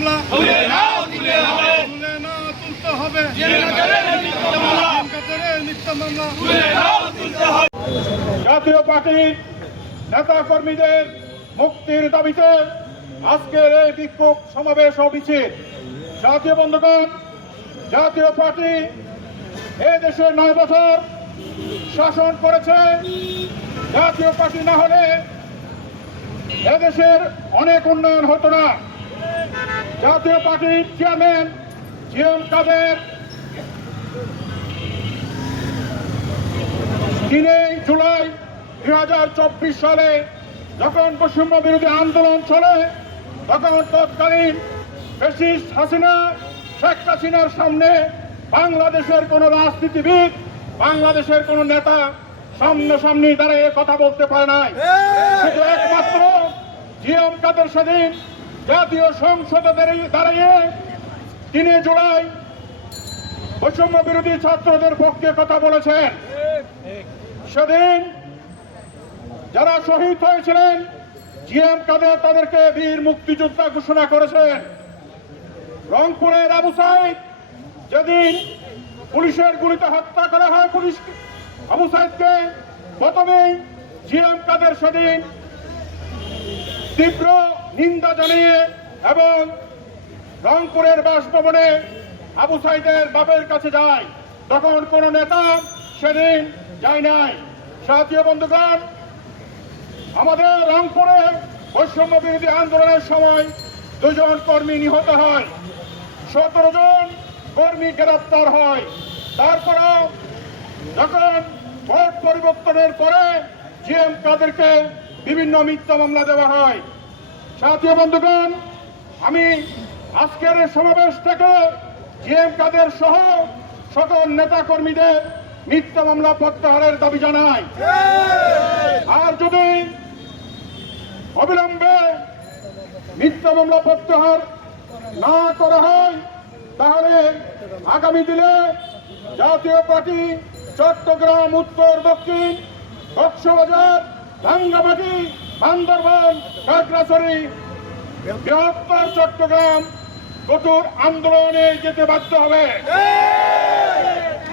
মামলা। তুলে না তুলতে হবে। জাতীয় পার্টির নেতা কর্মীদের মুক্তির দাবিতে আজকের এই বিক্ষোভ সমাবেশ মিছিল। জাতীয় বন্ধুগণ জাতীয় পার্টি এই দেশে নয় বছর শাসন করেছে। জাতীয় পার্টি না হলে এদেশের অনেক উন্নয়ন হতো না। জাতীয় পার্টির চেয়ারম্যান জিএম কাদের। তিনই জুলাই দুই হাজার চব্বিশ সালে যখন পশ্চিমবঙ্গ বিরোধী আন্দোলন চলে তখন তৎকালীন ফেসিস্ট হাসিনা শেখ হাসিনার সামনে বাংলাদেশের কোন রাজনীতিবিদ বাংলাদেশের কোন নেতা সামনাসামনি দাঁড়িয়ে কথা বলতে পারে নাই। শুধু একমাত্র জিএম কাদের সেদিন জাতীয় সংসদে দাঁড়িয়ে- তিনে জুলাই বৈষম্য বিরোধী ছাত্রদের পক্ষে কথা বলেছেন। সেদিন যারা শহীদ হয়েছিলেন, জিএম কাদের তাদেরকে বীর মুক্তিযোদ্ধা ঘোষণা করেছেন। রংপুরের আবু সাইদ যেদিন পুলিশের গুলিতে হত্যা করা হয় পুলিশ আবু সাইদকে প্রথমেই জিএম কাদের সেদিন তীব্র নিন্দা জানিয়ে এবং রংপুরের বাসভবনে আবু সাইদের বাপের কাছে যায়। তখন কোন নেতা সেদিন যায় নাই। জাতীয় বন্ধুগণ, আমাদের রংপুরে বৈষম্য বিরোধী আন্দোলনের সময় দুজন কর্মী নিহত হয়। সতেরো জন কর্মী গ্রেপ্তার হয়। তারপরেও যখন ভোট পরিবর্তনের পরে জিএম কাদেরকে বিভিন্ন মিথ্যা মামলা দেওয়া হয় জাতীয় বন্ধুগণ, আমি আজকের সমাবেশ থেকে জিএম কাদের সহ সকল নেতা কর্মীদের মিথ্যা মামলা প্রত্যাহারের দাবি জানাই। আর যদি অবিলম্বে মিথ্যা মামলা প্রত্যাহার না করা হয়, তাহলে আগামী দিনে জাতীয় পার্টি চট্টগ্রাম, উত্তর, দক্ষিণ কক্সবাজার রাঙ্গামাটি, বান্দরবান, খাগড়াছড়ি বৃহত্তর চট্টগ্রাম কঠোর আন্দোলনে যেতে বাধ্য হবে।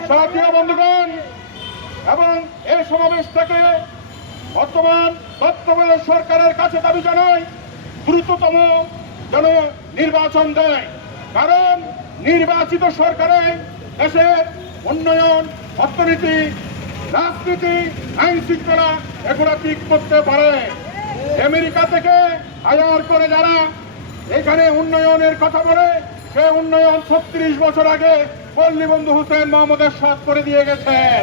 জাতীয় বন্ধুগণ, এবং এই সমাবেশ থেকে বর্তমান তত্ত্বাবধায়ক সরকারের কাছে দাবি জানাই, দ্রুততম যেন নির্বাচন দেয়। কারণ নির্বাচিত সরকারে দেশের উন্নয়ন, অর্থনীতি রাজনীতি, আইন শৃঙ্খলা এগুলো ঠিক করতে পারে। আমেরিকা থেকে আয়ার করে যারা এখানে উন্নয়নের কথা বলে, সে উন্নয়ন ছত্রিশ বছর আগে পল্লী বন্ধু হোসেন মোহাম্মদের সাথ করে দিয়ে গেছেন।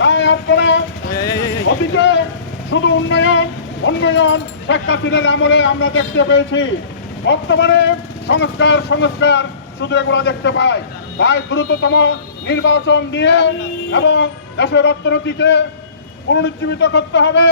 তাই আপনারা অতীতে শুধু উন্নয়ন উন্নয়ন শেখ হাসিনার আমলে আমরা দেখতে পেয়েছি। বর্তমানে সংস্কার সংস্কার শুধু এগুলো দেখতে পাই। তাই দ্রুততম নির্বাচন দিয়ে এবং দেশের অর্থনীতিকে পুনরুজ্জীবিত করতে হবে।